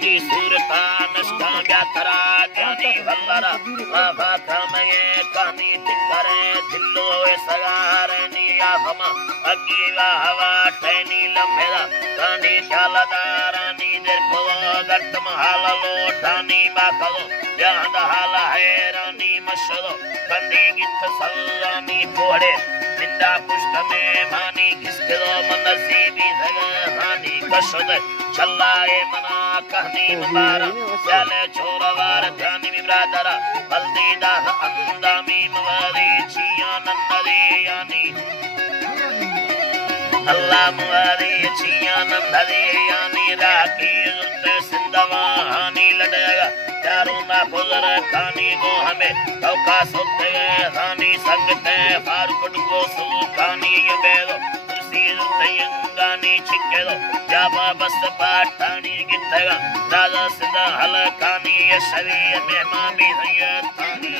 की सूरता नष्टा व्यातरा ज्ञानी वल्लरा वाफा मये कानी तिकरे दिल्लो सगारे निया हम अकीवा हवा टैनी लम्हेदा कानी शालदारानी देखो गर्तम हाललो ठानी बाकलो याद हाला हैरानी मशलो कंदी गित सल्लानी पोड़े बिंदा पुष्ट में मानी किसके दो मनसीबी जगहानी कशद चल्लाए मना कहनी मुबारा चले छोरवार ध्यानी विब्रादरा बल्दी दाह अंदामी मवादी चिया नंददी यानी अल्लाह मवादी चिया नंददी यानी राखी जुर्ते सिंधवानी लड़ेगा चारों ना पुजर खानी को हमें तौका सुनते खानी संगते फारुकुट को सुखानी ये बेदो तुसी जुर्ते यंगानी चिक्के दो जाबा बस पाठानी गिट्टेगा राजा सिद्धा हल खानी ये शरीर में मामी हयातानी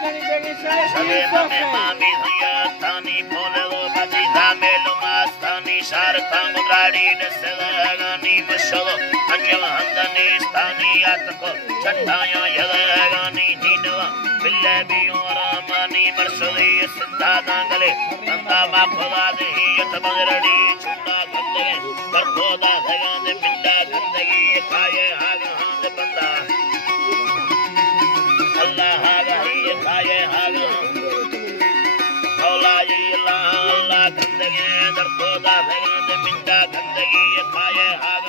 शरीर में मामी हयातानी बोले दो बजी धामे लुमास्तानी शारता मुरारी नस्लगानी बशलो अंजल हंदनी स्थानी यातको चट्टाया यदगानी नीनवा बिल्ले बियोरामानी मरसली सिद्धा दांगले अंदा माखुदा देही यतबगरडी चुन्ना गंदे बरखोदा खयान बिंदा गंदगी खाए हाग हांद बंदा अल्लाह हाग ही खाए हाग मौला जी अल्लाह गंदगी दरखोदा खयान बिंदा गंदगी खाए हाग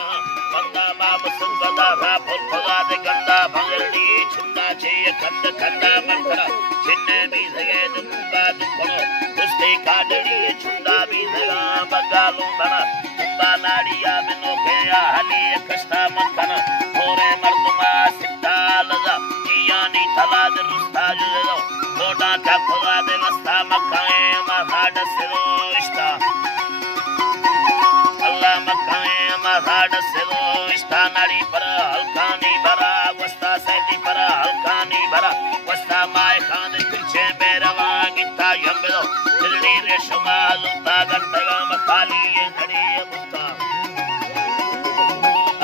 बंदा बाप सुगदा रा फुलफुला दे गंदा भंगरडी चुन्ना चे खंड खंडा मकरा चिन्ने भी जगे दुंबा दुखो उसते काडड़ी चुंदा भी जगा बगालू बना तुंबा नाड़िया में नोखेया हली कष्टा मखना होरे मर्दुमा सिक्ता लजा यानी तला दे रुस्ता जुदो लोटा ठकुआ दे वस्ता मखाए महाड सिरो इष्टा अल्लाह मखाए महाड सिरो इष्टा नाड़ी पर हल्कानी भरा वस्ता सैदी पर हल्कानी भरा वस्ता माय खान पीछे बेरवा गिट्टा यंबेदो दिल्ली रेशमा लुता गट्टगा मखाली ये धड़ी बुता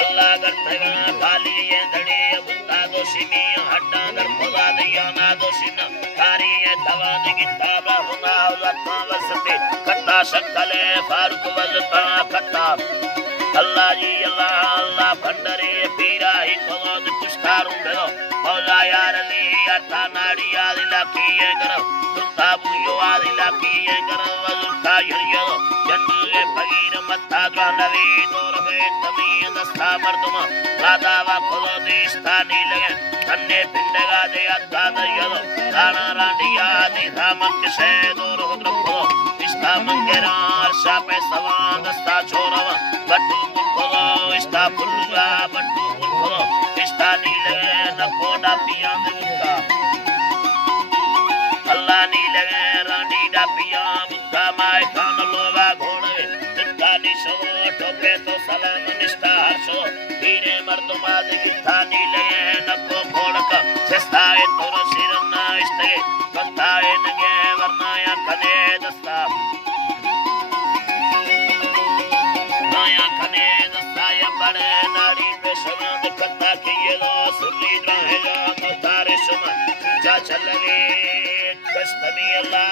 अल्लाह गट्टगा खाली ये धड़ी बुता दोषिनी हड्डा दर खुदा दियाना दोषिना कारी ये दवा दे गिट्टा बाहुना लत्ता वसते कट्टा शक्कले फारूक वजता कट्टा अल्लाह जी अल्लाह भंडरे पीरा ही कोद पुष्कारू दो मौला यार ली अता नाड़ी आदिला किए करो तुता बुयो आदिला किए करो वजुता यरियो जन्नले फकीर मत्ता द्वानवी दोर गए तमी दस्ता मर्दुमा लादावा खोलो देस्तानी लगे अन्ने पिंडगा दे अता दयो राणा रांडिया दे धामक से दोर होद्रखो इस्ता मंगेरा अर्शा पे सवा दस्ता छोरवा बट्टू खोलो इस्ता पुल्ला बट्टू खोलो इस्ता नीले न कोडा पिया मुक्का अल्लाह नीले रानी डा पिया मुक्का माय खान लोगा घोड़े तिक्का निशो टोपे तो सलाम निष्ठा हर्षो हीरे मर्दुमा दिखता नीले न को घोड़का चस्ताए तोर सिरना इस्ते कत्ताए नगे वरनाया कने दस्ता नाया कने दस्ताया बड़े नारी पे शवाद कत्ता किए लो सुनी रहेगा मतारे सुमा जा चल रे कष्टमी अल्लाह